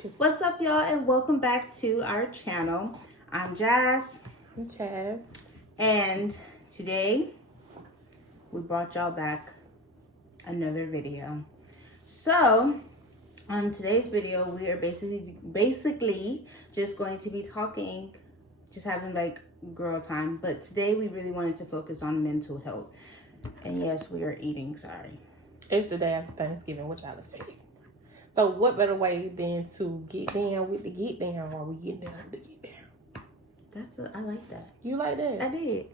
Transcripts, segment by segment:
What's up, y'all, and welcome back to our channel. I'm Jas. I'm Chas. And today we brought y'all back another video. So on today's video, we are basically just going to be talking, just having like girl time. But today we really wanted to focus on mental health. And yes, we are eating, sorry. It's the day after Thanksgiving. What y'all expect? So what better way than to get down with the get down while we get down with the get down? I like that. You like that? I did.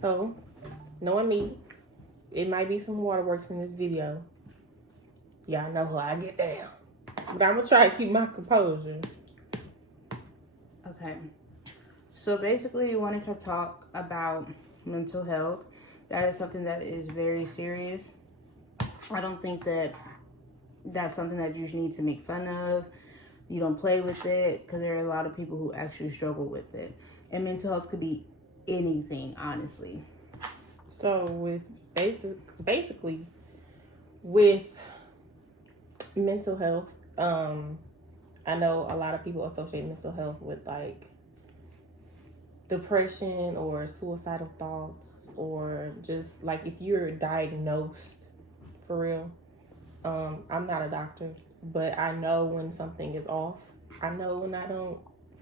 So, knowing me, it might be some waterworks in this video. Y'all know how I get down. But I'm going to try to keep my composure. Okay. So basically we wanted to talk about mental health. That is something that is very serious. I don't think that that's something that you need to make fun of. You don't play with it, because there are a lot of people who actually struggle with it. And mental health could be anything, honestly. So with basically with mental health, I know a lot of people associate mental health with like depression or suicidal thoughts, or just like if you're diagnosed for real. I'm not a doctor, but I know when something is off. I know when I don't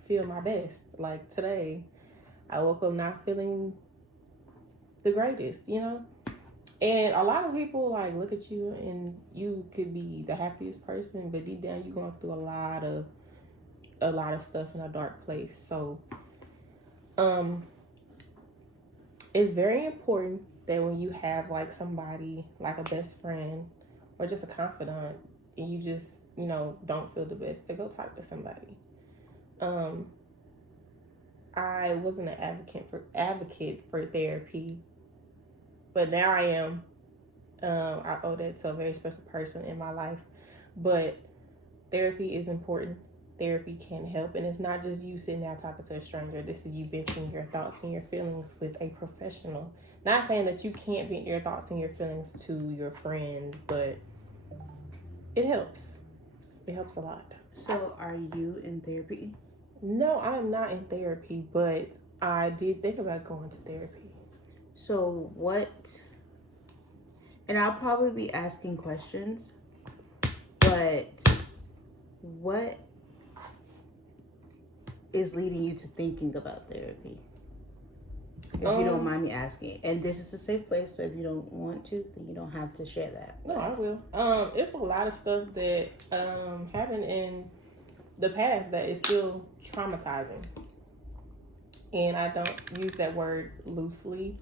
feel my best. Like today, I woke up not feeling the greatest, you know? And a lot of people like look at you and you could be the happiest person, but deep down you're going through a lot of stuff in a dark place. So it's very important that when you have like somebody like a best friend or just a confidant and you just, don't feel the best, to go talk to somebody. I wasn't an advocate for therapy, but now I am. I owe that to a very special person in my life. But therapy is important. Therapy can help, and it's not just you sitting down talking to a stranger. This is you venting your thoughts and your feelings with a professional. Not saying that you can't vent your thoughts and your feelings to your friend, but it helps. It helps a lot. So are you in therapy? No, I am not in therapy, but I did think about going to therapy. So what, and I'll probably be asking questions, but what is leading you to thinking about therapy? If you don't mind me asking. And this is a safe place, so if you don't want to, then you don't have to share that. No, I will. It's a lot of stuff that happened in the past that is still traumatizing. And I don't use that word loosely,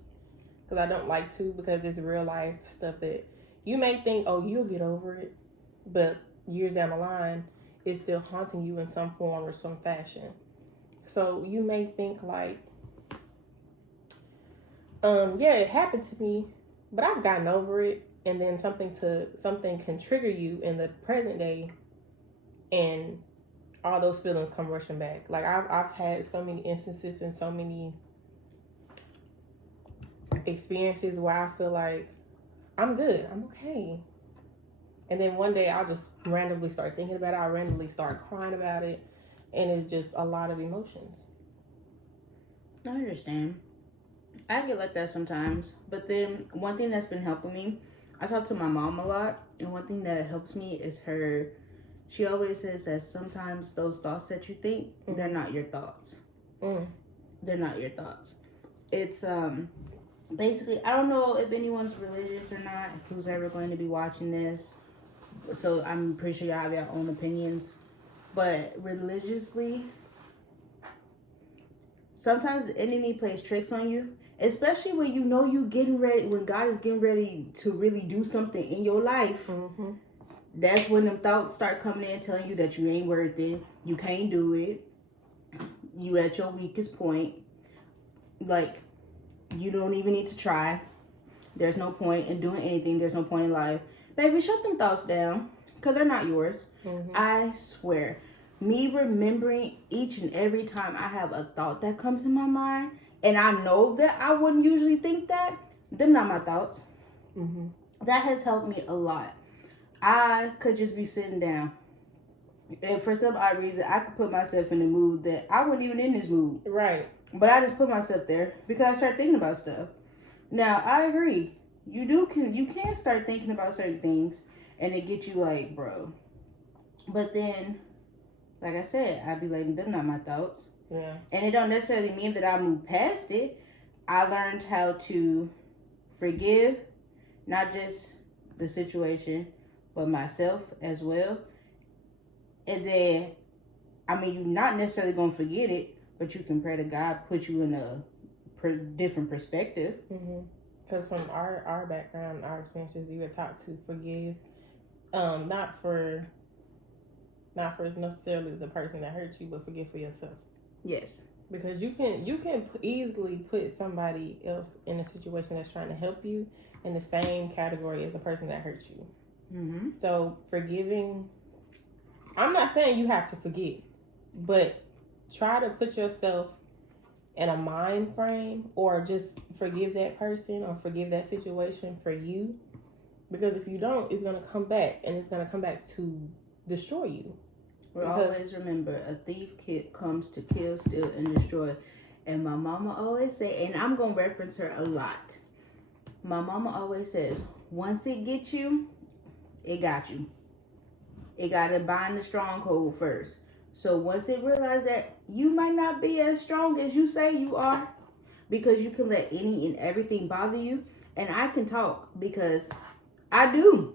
because I don't like to, because it's real life stuff that you may think, oh, you'll get over it, but years down the line, it's still haunting you in some form or some fashion. So you may think like, yeah, it happened to me, but I've gotten over it. And then something can trigger you in the present day, and all those feelings come rushing back. Like I've had so many instances and so many experiences where I feel like I'm good, I'm okay. And then one day I'll just randomly start thinking about it. I'll randomly start crying about it. And it's just a lot of emotions. I understand. I get like that sometimes. But then one thing that's been helping me, I talk to my mom a lot. And one thing that helps me is she always says that sometimes those thoughts that you think, they're not your thoughts. They're not your thoughts. It's basically, I don't know if anyone's religious or not who's ever going to be watching this. So I'm pretty sure y'all have your own opinions. But religiously, sometimes the enemy plays tricks on you, especially when you know you getting ready, when God is getting ready to really do something in your life. That's when them thoughts start coming in, telling you that you ain't worth it, you can't do it, you at your weakest point, like you don't even need to try, there's no point in doing anything, there's no point in life. Baby, shut them thoughts down, because they're not yours. I swear, me remembering each and every time I have a thought that comes in my mind, and I know that I wouldn't usually think that, them not my thoughts. That has helped me a lot. I could just be sitting down And for some odd reason, I could put myself in a mood that I wasn't even in this mood. Right. But I just put myself there because I started thinking about stuff. Now, I agree. You can start thinking about certain things and it get you like, bro. But then, like I said, I'd be like, them not my thoughts. Yeah. And it don't necessarily mean that I moved past it. I learned how to forgive, not just the situation, but myself as well. And then, I mean, you're not necessarily going to forget it, but you can pray to God, put you in a different perspective. Because from our background, our experiences, you were taught to forgive, not for necessarily the person that hurt you, but forgive for yourself. Yes. Because you can easily put somebody else in a situation that's trying to help you in the same category as the person that hurt you. Mm-hmm. So forgiving, I'm not saying you have to forget, but try to put yourself in a mind frame or just forgive that person or forgive that situation for you. Because if you don't, it's going to come back, and it's going to come back to destroy you. Well, always remember, a thief comes to kill, steal, and destroy. And my mama always say, and I'm going to reference her a lot. My mama always says, once it gets you, it got you. It got to bind the stronghold first. So once it realizes that you might not be as strong as you say you are, because you can let any and everything bother you. And I can talk because I do.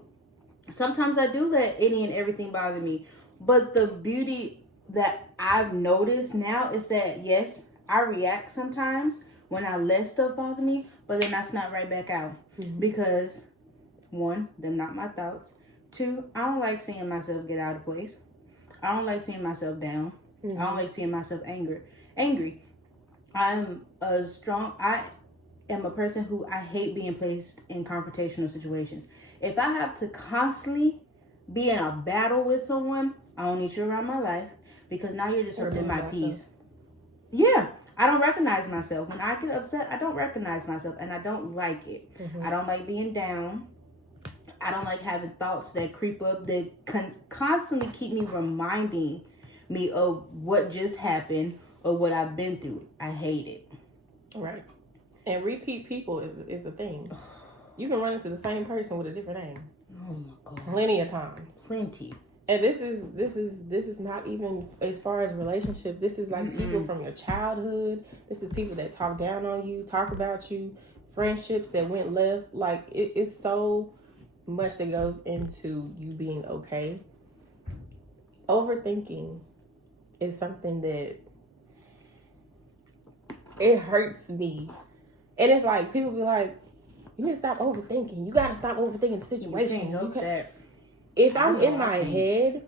Sometimes I do let any and everything bother me. But the beauty that I've noticed now is that, yes, I react sometimes when I let stuff bother me, but then I snap right back out. Mm-hmm. Because, one, they're not my thoughts. Two, I don't like seeing myself get out of place. I don't like seeing myself down. Mm-hmm. I don't like seeing myself angry. I am a person who I hate being placed in confrontational situations. If I have to constantly be in a battle with someone, I don't need you around my life, because now you're just hurting my peace. Yeah, I don't recognize myself. When I get upset, I don't recognize myself, and I don't like it. Mm-hmm. I don't like being down. I don't like having thoughts that creep up that constantly keep me reminding me of what just happened or what I've been through. I hate it. Right. And repeat people is a thing. You can run into the same person with a different name. Oh my God. Plenty of times. Plenty. And this is not even as far as relationship. This is like people from your childhood. This is people that talk down on you, talk about you, friendships that went left. Like it's so much that goes into you being okay. Overthinking is something that it hurts me. And it's like people be like, you need to stop overthinking. You got to stop overthinking the situation. You can't help that. If I'm in my head,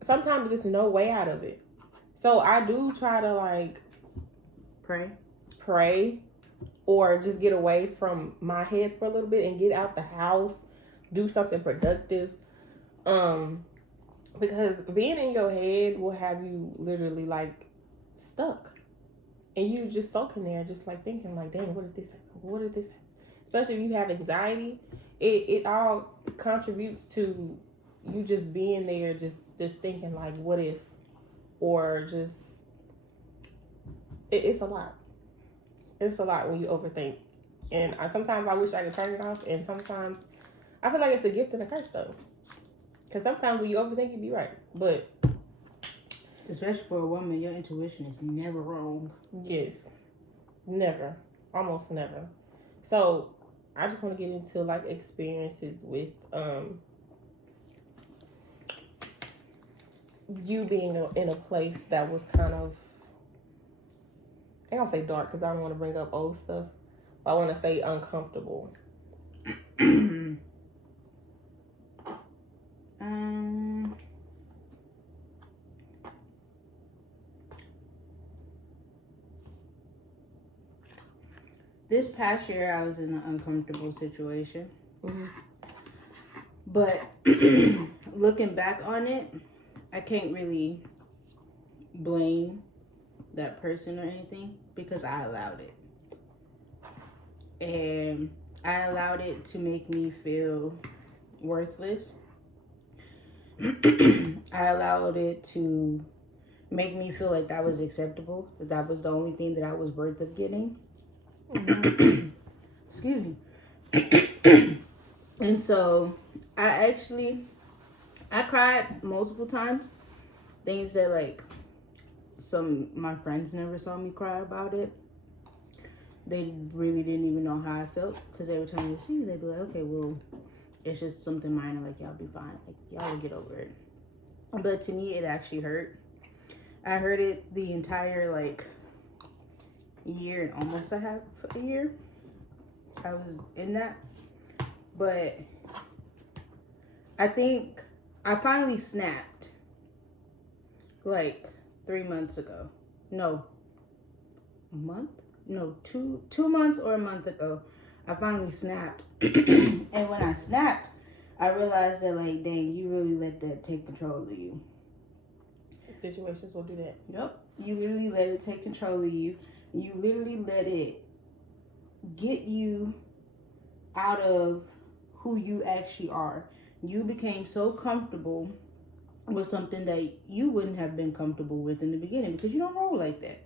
sometimes there's no way out of it. So I do try to like pray, or just get away from my head for a little bit and get out the house, do something productive. Because being in your head will have you literally like stuck. And you just soaking there, just like thinking like, dang, what is this? What is this? Especially if you have anxiety, it all contributes to you just being there, just thinking like, what if? Or just, it's a lot. It's a lot when you overthink. And sometimes I wish I could turn it off. And sometimes I feel like it's a gift and a curse though. Because sometimes when you overthink, you be right. But especially for a woman, your intuition is never wrong. Yes. Never. Almost never. So I just want to get into like experiences with you being in a place that was kind of, I don't say dark because I don't want to bring up old stuff, but I want to say uncomfortable. This past year, I was in an uncomfortable situation. Mm-hmm. But looking back on it, I can't really blame that person or anything because I allowed it. And I allowed it to make me feel worthless. I allowed it to make me feel like that was acceptable, that was the only thing that I was worth of getting. Excuse me. And so I cried multiple times. Things that like my friends never saw me cry about it. They really didn't even know how I felt, because every time they would see me, they'd be like, okay, well, it's just something minor, like y'all be fine, like y'all will get over it. But to me, it actually hurt. I heard it the entire like year and almost a half a year I was in that. But I think I finally snapped like 3 months ago. No, a month? No, 2 months or a month ago. I finally snapped. And when I snapped, I realized that, like, dang, you really let that take control of you. Situations will do that. Yep. You literally let it take control of you. You literally let it get you out of who you actually are. You became so comfortable with something that you wouldn't have been comfortable with in the beginning, because you don't roll like that.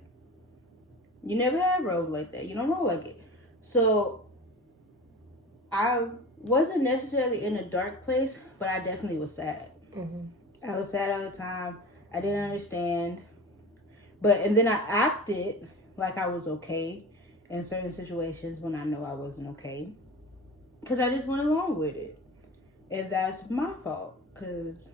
You never have rolled like that. You don't roll like it. So I wasn't necessarily in a dark place, but I definitely was sad. Mm-hmm. I was sad all the time. I didn't understand. And then I acted like I was okay in certain situations when I know I wasn't okay, because I just went along with it. And that's my fault, because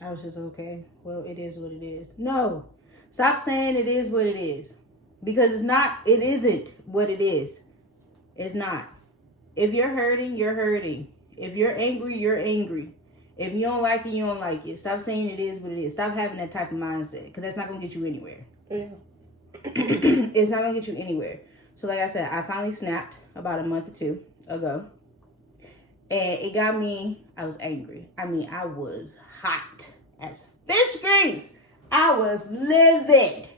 I was just, okay, well, it is what it is. No, stop saying it is what it is, because it's not. It isn't what it is. It's not. If you're hurting, you're hurting. If you're angry, you're angry. If you don't like it, you don't like it. Stop saying it is what it is. Stop having that type of mindset, because that's not going to get you anywhere. Yeah. It's not going to get you anywhere. So like I said, I finally snapped about a month or two ago. And it got me, I was angry. I mean, I was hot as fish grease. I was livid.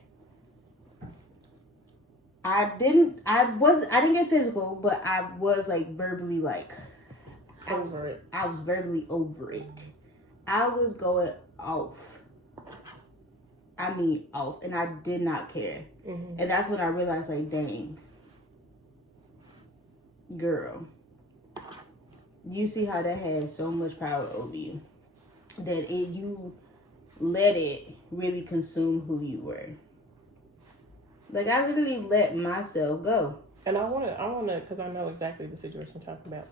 I didn't get physical, but I was like verbally like over it. I was verbally over it. I was going off. I mean off, and I did not care. Mm-hmm. And that's when I realized, like, dang, girl, you see how that has so much power over you, that you let it really consume who you were. Like, I literally let myself go. And I wanna, because I know exactly the situation you're talking about.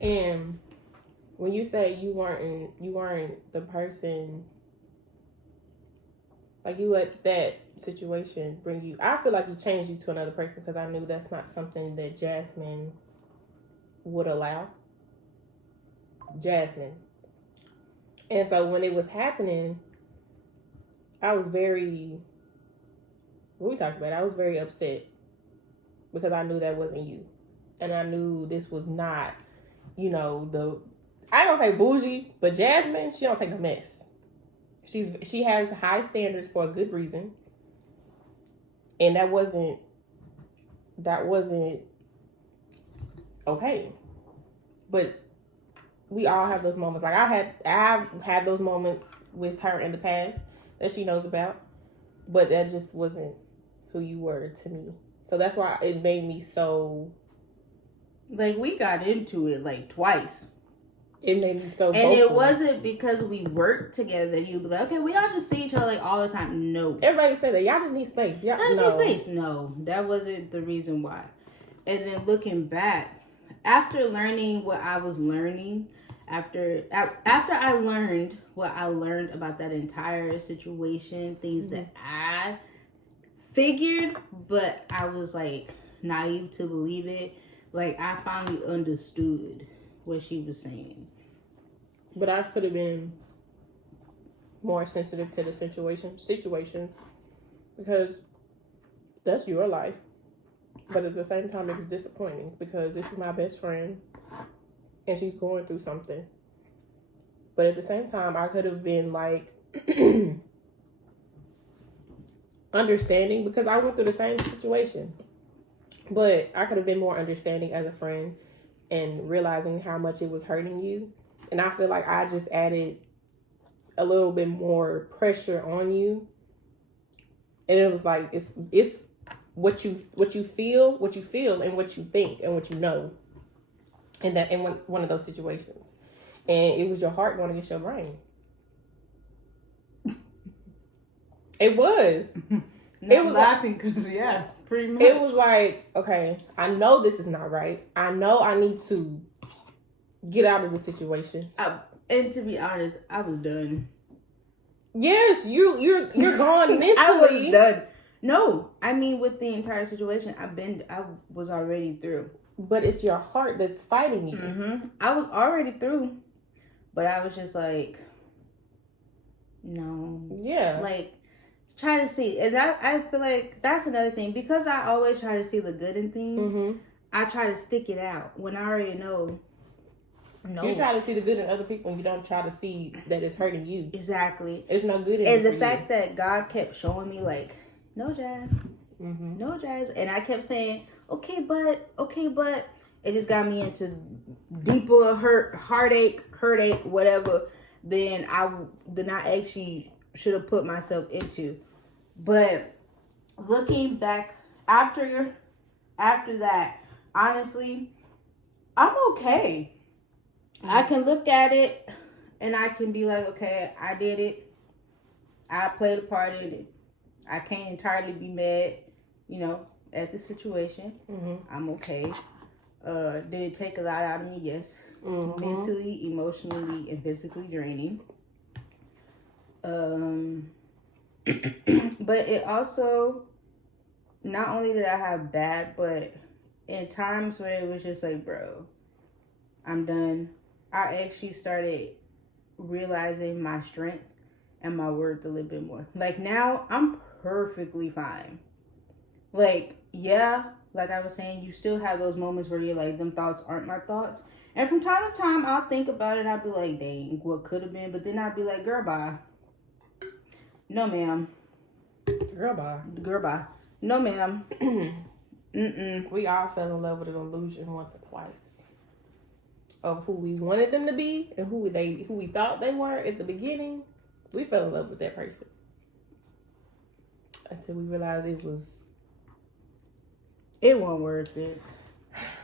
And when you say you weren't the person, like, you let that situation bring you, I feel like you changed you to another person, because I knew that's not something that Jasmine would allow. Jasmine. And so when it was happening, I was very, what we talked about, I was very upset, because I knew that wasn't you. And I knew this was not, I ain't gonna say bougie, but Jasmine, she don't take no mess. She has high standards for a good reason. And that wasn't okay. But we all have those moments. Like, I've had those moments with her in the past that she knows about, but that just wasn't who you were to me. So that's why it made me so, like, we got into it like twice. It made me so and vocal. It wasn't because we worked together. You'd be like, okay, we all just see each other like all the time. No. Everybody say that. Y'all just need space. Y'all just need space. No, that wasn't the reason why. And then looking back, after learning what I was learning, after I learned what I learned about that entire situation, things that I figured, but I was like naive to believe it. Like, I finally understood what she was saying. But I could have been more sensitive to the situation, because that's your life. But at the same time, it was disappointing, because this is my best friend and she's going through something. But at the same time, I could have been like understanding, because I went through the same situation. But I could have been more understanding as a friend, and realizing how much it was hurting you, And I feel like I just added a little bit more pressure on you. And it was like, it's what you feel, and what you think, and what you know. In one of those situations. And it was your heart going against your brain. It was. It was laughing because, yeah, pretty much. It was like, okay, I know this is not right. I know I need to get out of the situation. And to be honest, I was done. Yes, you're gone mentally. I was done. No, I mean with the entire situation, I was already through. But it's your heart that's fighting you. Mm-hmm. I was already through, but I was just like, no. Yeah. Like, try to see. And I feel like that's another thing. Because I always try to see the good in things, mm-hmm. I try to stick it out when I already know. No. You try to see the good in other people and you don't try to see that it's hurting you. Exactly. There's no good in it. And the fact that God kept showing me, like, no, Jas. Mm-hmm. No, Jas. And I kept saying, okay, but it just got me into deeper heartache, whatever, than I actually should have put myself into. But looking back after that, honestly, I'm okay. Mm-hmm. I can look at it and I can be like, okay, I did it. I played a part in it. I can't entirely be mad, at the situation. Mm-hmm. I'm okay. Did it take a lot out of me? Yes. Mm-hmm. Mentally, emotionally, and physically draining. But it also, not only did I have bad, but in times where it was just like, bro, I'm done. I actually started realizing my strength and my worth a little bit more. Like now, I'm perfectly fine. Like, yeah, like I was saying, you still have those moments where you're like, them thoughts aren't my thoughts. And from time to time, I'll think about it and I'll be like, dang, what could have been? But then I'll be like, girl, bye. No, ma'am. Girl, bye. Girl, bye. No, ma'am. Mm-mm. We all fell in love with an illusion once or twice of who we wanted them to be and who we thought they were at the beginning. We fell in love with that person until we realized it wasn't worth it.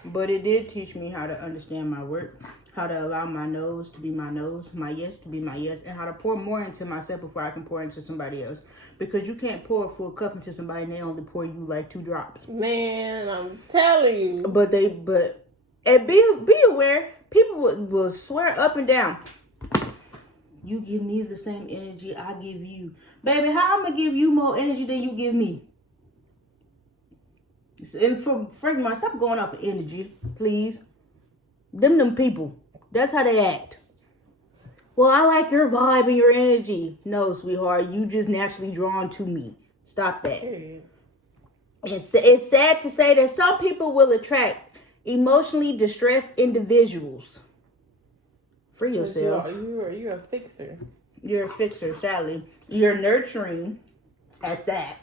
But it did teach me how to understand my worth, how to allow my no's to be my no's, my yes to be my yes, and how to pour more into myself before I can pour into somebody else. Because you can't pour a full cup into somebody and they only pour you like 2 drops. Man, I'm telling you. And be aware, people will swear up and down, you give me the same energy I give you. Baby, how I'm going to give you more energy than you give me? And for Frank, stop going off of energy, please. Them people. That's how they act. Well, I like your vibe and your energy. No, sweetheart, you just naturally drawn to me. Stop that. It's sad to say that some people will attract emotionally distressed individuals. Free yourself. You're a fixer. You're a fixer, sadly. You're nurturing at that.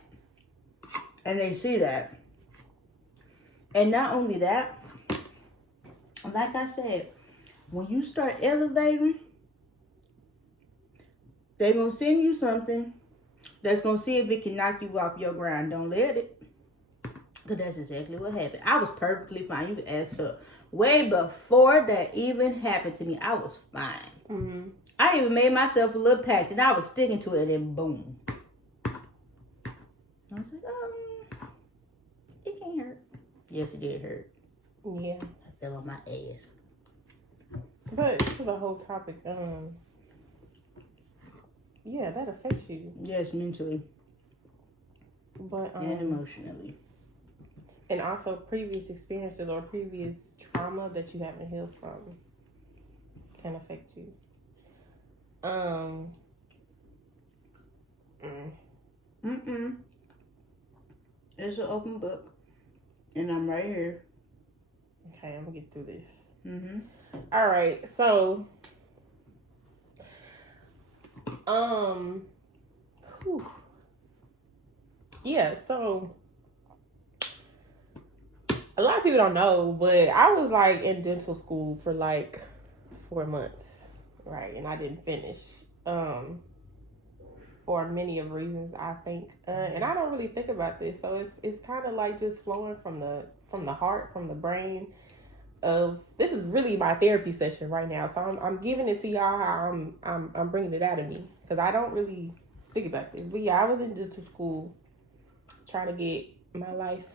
And they see that. And not only that, like I said, when you start elevating, they're going to send you something that's going to see if it can knock you off your grind. Don't let it. Because that's exactly what happened. I was perfectly fine. You can ask her. Way before that even happened to me, I was fine. Mm-hmm. I even made myself a little pact and I was sticking to it and boom. I was like, it can't hurt. Yes, it did hurt. Yeah. I fell on my ass. But to the whole topic, yeah, that affects you. Yes, mentally. But and emotionally. And also previous experiences or previous trauma that you haven't healed from can affect you. It's an open book. And I'm right here. Okay, I'm gonna get through this. Mm-hmm. All right, so yeah, so a lot of people don't know, but I was like in dental school for like 4 months. right, and I didn't finish. For many of reasons, I think, and I don't really think about this, so it's kind of like just flowing from the heart, from the brain. Of this is really my therapy session right now, so I'm giving it to y'all how I'm bringing it out of me, because I don't really speak about this. But yeah, I was in dental school trying to get my life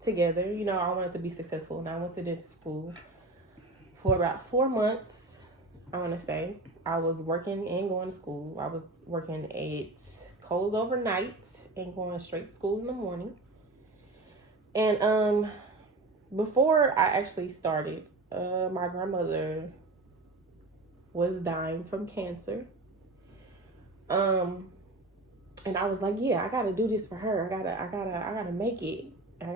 together. You know, I wanted to be successful, and I went to dental school for about 4 months. I want to say I was working and going to school. I was working at Kohl's overnight and going straight to school in the morning. And before I actually started, my grandmother was dying from cancer. And I was like, yeah, I gotta do this for her. I gotta make it. I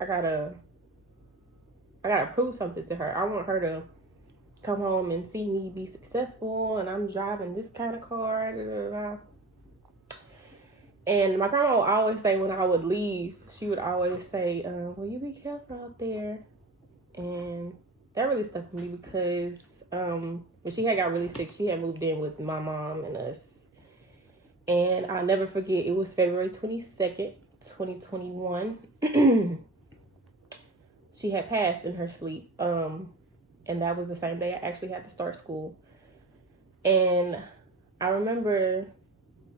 gotta prove something to her. I want her to come home and see me be successful, and I'm driving this kind of car. Da, da, da. And my grandma would always say, when I would leave, she would always say, well, you be careful out there. And that really stuck with me, because when she had got really sick, she had moved in with my mom and us. And I'll never forget, it was February 22nd, 2021. She had passed in her sleep. And that was the same day I actually had to start school. And I remember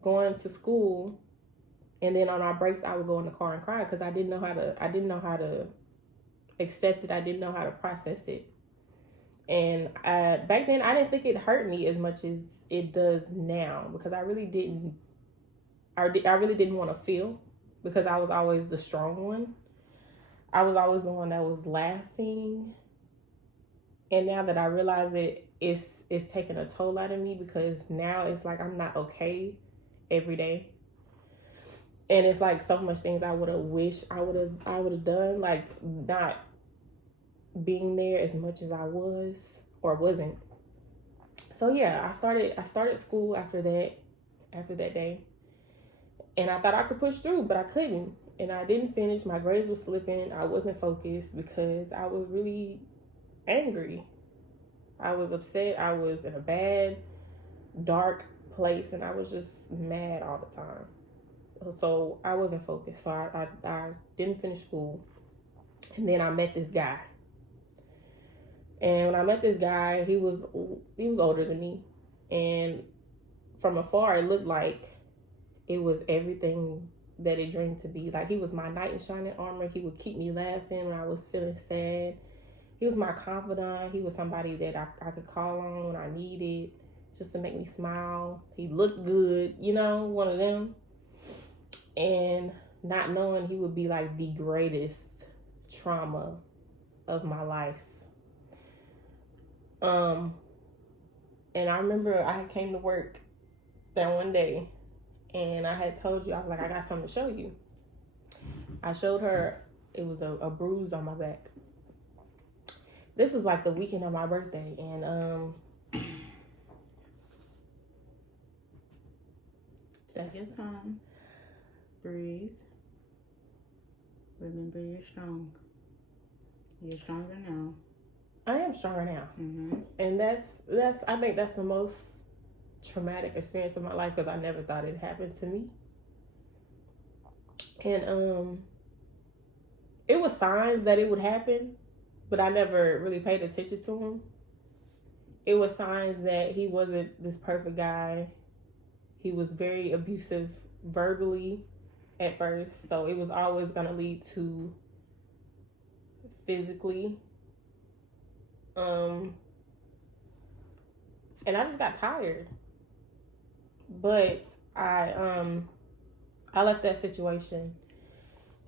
going to school, and then on our breaks, I would go in the car and cry, because I didn't know how to accept it. I didn't know how to process it. And back then, I didn't think it hurt me as much as it does now, because I really didn't want to feel, because I was always the strong one. I was always the one that was laughing. And now that I realize it's taking a toll out of me, because now it's like I'm not okay every day. And it's like so much things I would have wished I would have done, like not being there as much as I was or wasn't. So yeah, I started school after that day. And I thought I could push through, but I couldn't. And I didn't finish. My grades were slipping. I wasn't focused because I was really angry. I was upset. I was in a bad, dark place, and I was just mad all the time. So I wasn't focused. So I didn't finish school. And then I met this guy. And when I met this guy, he was older than me. And from afar, it looked like it was everything that it dreamed to be. Like, he was my knight in shining armor. He would keep me laughing when I was feeling sad. He was my confidant. He was somebody that I could call on when I needed, just to make me smile. He looked good, one of them. And not knowing he would be like the greatest trauma of my life. And I remember I came to work that one day, and I had told you, I was like, I got something to show you. I showed her, it was a bruise on my back. This was like the weekend of my birthday, and take your time, breathe. Remember, you're strong. You're stronger now. I am stronger now. Mm-hmm. And that's I think that's the most traumatic experience of my life, because I never thought it happened to me. And it was signs that it would happen, but I never really paid attention to him. It was signs that he wasn't this perfect guy. He was very abusive verbally at first, so it was always going to lead to physically. And I just got tired. But I left that situation,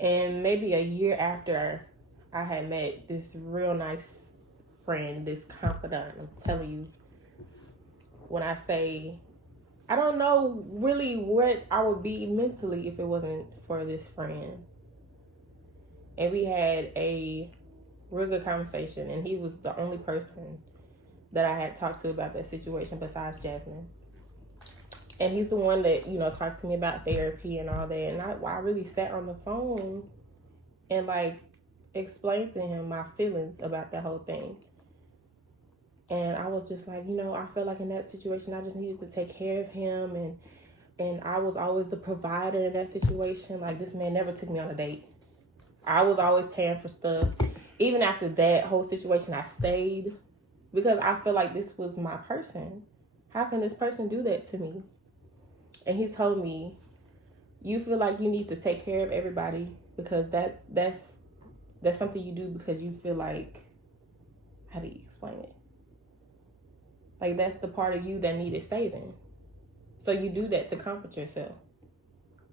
and maybe a year after I had met this real nice friend, this confidant. I'm telling you, when I say, I don't know really what I would be mentally if it wasn't for this friend. And we had a real good conversation, and he was the only person that I had talked to about that situation besides Jasmine. And he's the one that, talked to me about therapy and all that. And I really sat on the phone and explained to him my feelings about that whole thing. And I was just like, I felt like in that situation, I just needed to take care of him. And I was always the provider in that situation. Like, this man never took me on a date. I was always paying for stuff. Even after that whole situation, I stayed because I feel like this was my person. How can this person do that to me? And he told me, you feel like you need to take care of everybody because that's something you do because you feel like, how do you explain it? Like, that's the part of you that needed saving. So you do that to comfort yourself.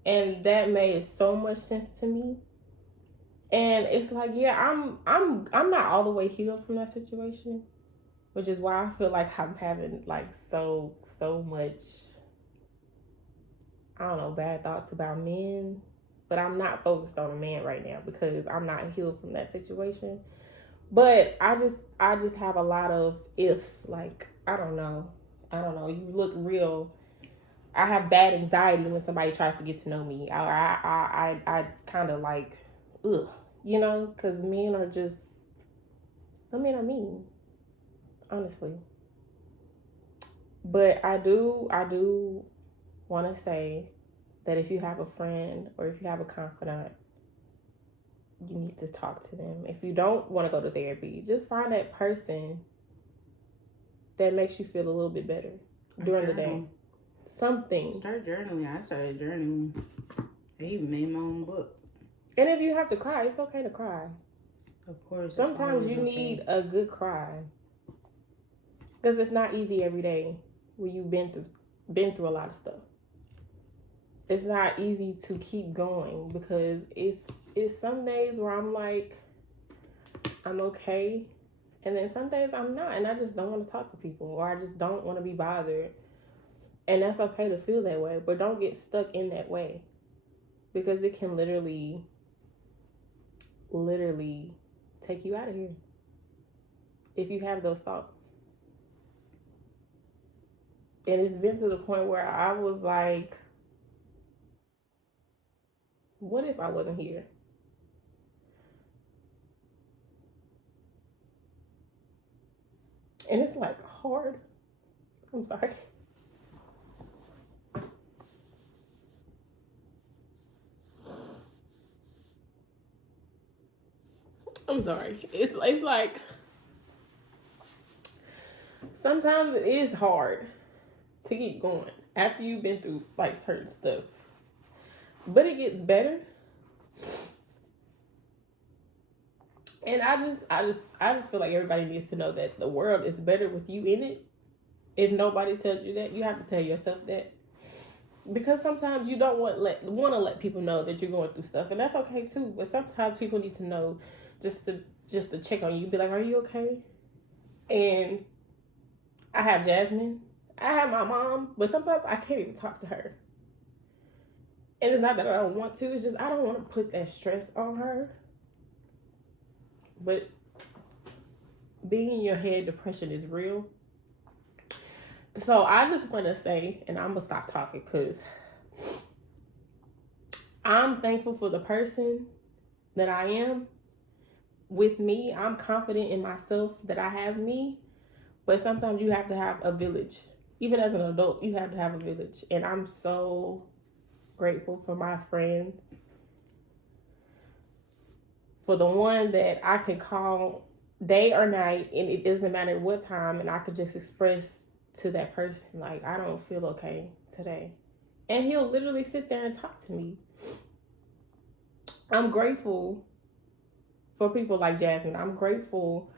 And that made so much sense to me. And it's like, yeah, I'm not all the way healed from that situation, which is why I feel like I'm having like so much, I don't know, bad thoughts about men. But I'm not focused on a man right now because I'm not healed from that situation. But I just have a lot of ifs. Like, I don't know. You look real. I have bad anxiety when somebody tries to get to know me. I kind of like, ugh, because men are just, some men are mean, honestly. But I do want to say that if you have a friend or if you have a confidant, you need to talk to them. If you don't want to go to therapy, just find that person that makes you feel a little bit better during the day. Something. Start journaling. I started journaling. I even made my own book. And if you have to cry, it's okay to cry. Of course. Sometimes you need a good cry. Because it's not easy every day when you've been through a lot of stuff. It's not easy to keep going because it's some days where I'm like, I'm okay. And then some days I'm not. And I just don't want to talk to people or I just don't want to be bothered. And that's okay to feel that way. But don't get stuck in that way. Because it can literally take you out of here. If you have those thoughts. And it's been to the point where I was like, what if I wasn't here? And it's like hard. I'm sorry. I'm sorry. It's like sometimes it is hard to keep going after you've been through like certain stuff. But it gets better. And I just feel like everybody needs to know that the world is better with you in it. If nobody tells you that, you have to tell yourself that. Because sometimes you don't want to let people know that you're going through stuff, and that's okay too. But sometimes people need to know just to check on you, be like, "Are you okay?" And I have Jasmine, I have my mom, but sometimes I can't even talk to her. And it's not that I don't want to; it's just I don't want to put that stress on her. But being in your head, depression is real. So I just want to say, and I'm going to stop talking because I'm thankful for the person that I am. With me, I'm confident in myself that I have me. But sometimes you have to have a village. Even as an adult, you have to have a village. And I'm so grateful for my friends. For the one that I can call day or night, and it doesn't matter what time, and I could just express to that person, like, I don't feel okay today. And he'll literally sit there and talk to me. I'm grateful for people like Jasmine. I'm grateful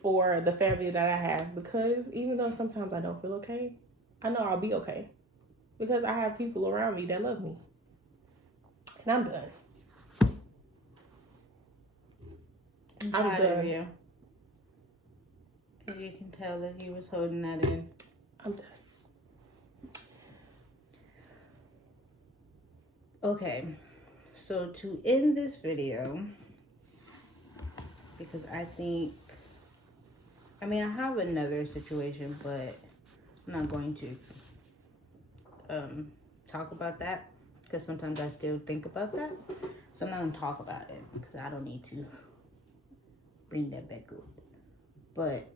for the family that I have, because even though sometimes I don't feel okay, I know I'll be okay because I have people around me that love me. And I'm done. I'm proud of you. You can tell that you was holding that in. I'm done. Okay, so to end this video, because I have another situation, but I'm not going to talk about that because sometimes I still think about that. So I'm not going to talk about it because I don't need to bring that back up. But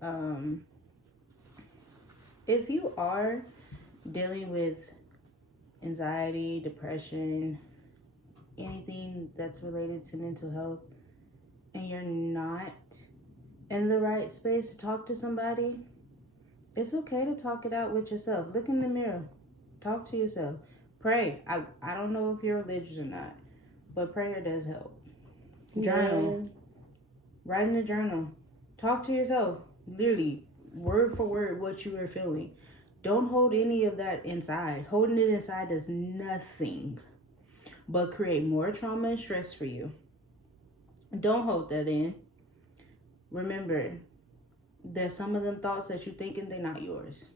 if you are dealing with anxiety, depression, anything that's related to mental health, and you're not in the right space to talk to somebody, it's okay to talk it out with yourself. Look in the mirror. Talk to yourself. Pray. I don't know if you're religious or not, but prayer does help. Journal. Write in a journal. Talk to yourself. Literally, word for word, what you are feeling. Don't hold any of that inside. Holding it inside does nothing but create more trauma and stress for you. Don't hold that in. Remember that some of them thoughts that you're thinking, they're not yours.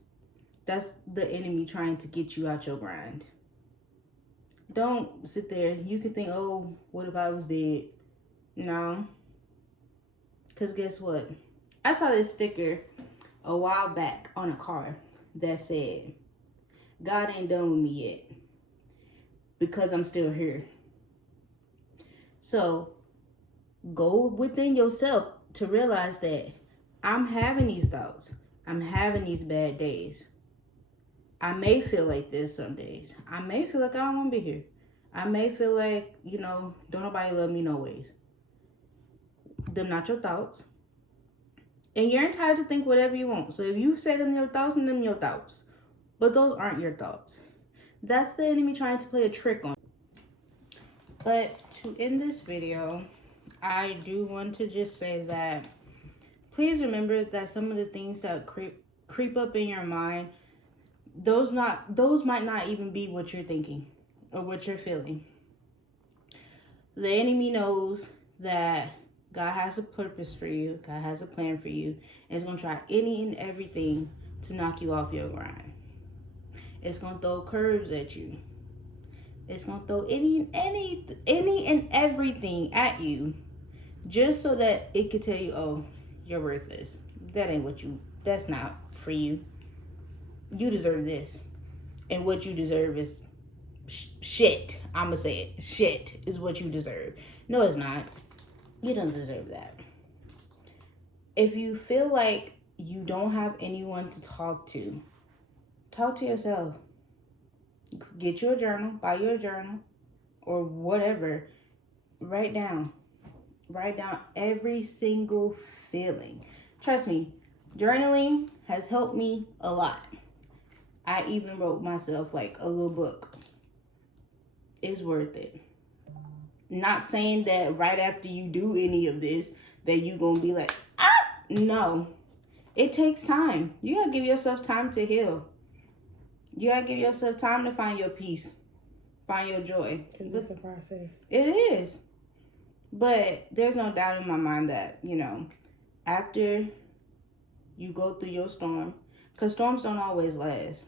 That's the enemy trying to get you out your grind. Don't sit there. You can think, oh, what if I was dead? No. Because guess what? I saw this sticker a while back on a car that said, God ain't done with me yet because I'm still here. So go within yourself to realize that I'm having these thoughts. I'm having these bad days. I may feel like this some days. I may feel like I don't want to be here. I may feel like, don't nobody love me no ways. Them not your thoughts. And you're entitled to think whatever you want. So if you say them your thoughts, and them your thoughts. But those aren't your thoughts. That's the enemy trying to play a trick on. But to end this video, I do want to just say that please remember that some of the things that creep up in your mind, those might not even be what you're thinking or what you're feeling. The enemy knows that God has a purpose for you. God has a plan for you. And it's going to try any and everything to knock you off your grind. It's going to throw curves at you. It's going to throw any and everything at you just so that it could tell you, oh, you're worthless. That's not for you. You deserve this. And what you deserve is shit. I'm going to say it. Shit is what you deserve. No, it's not. You don't deserve that. If you feel like you don't have anyone to talk to yourself. Get you a journal, buy you a journal, or whatever. Write down every single feeling. Trust me, journaling has helped me a lot. I even wrote myself like a little book. It's worth it. Not saying that right after you do any of this that you're gonna be like, no. It takes time. You gotta give yourself time to heal. You gotta give yourself time to find your peace, find your joy. Because it's a process. It is. But there's no doubt in my mind that, after you go through your storm, because storms don't always last.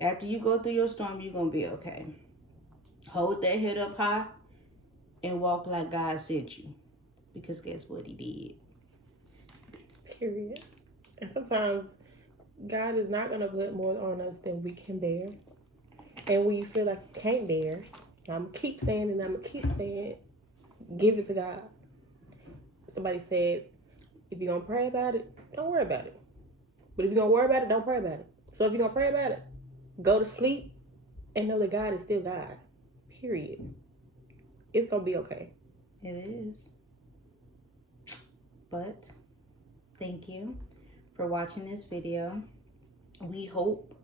After you go through your storm, you're going to be okay. Hold that head up high and walk like God sent you. Because guess what? He did. Period. And sometimes God is not going to put more on us than we can bear. And when you feel like you can't bear, I'm going to keep saying it, give it to God. Somebody said, if you're going to pray about it, don't worry about it. But if you're going to worry about it, don't pray about it. So if you're going to pray about it, go to sleep and know that God is still God. Period. It's going to be okay. It is. But thank you for watching this video. We hope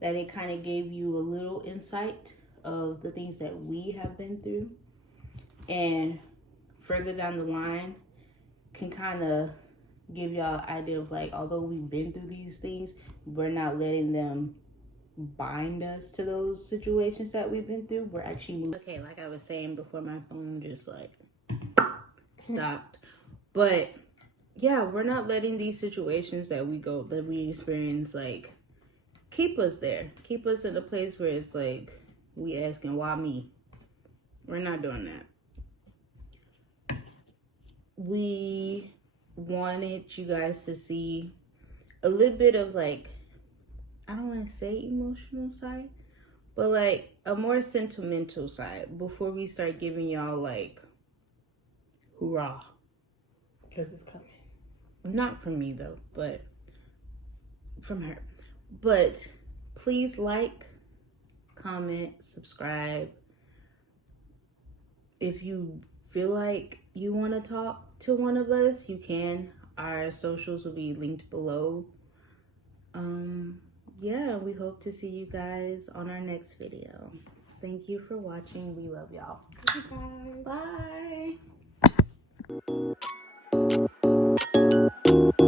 that it kind of gave you a little insight of the things that we have been through. And further down the line can kind of give y'all an idea of like, although we've been through these things, we're not letting them bind us to those situations that we've been through. We're actually moving. Okay, like I was saying before, my phone just like stopped. But yeah, we're not letting these situations that we experience like keep us there. Keep us in a place where it's like we asking, why me? We're not doing that. We wanted you guys to see a little bit of like, I don't want to say emotional side, but like a more sentimental side before we start giving y'all like hoorah. Because it's coming. Not for me though, but from her. But please like, comment, subscribe. If you feel like you want to talk to one of us, you can. Our socials will be linked below. Yeah, we hope to see you guys on our next video. Thank you for watching. We love y'all. Bye. Bye.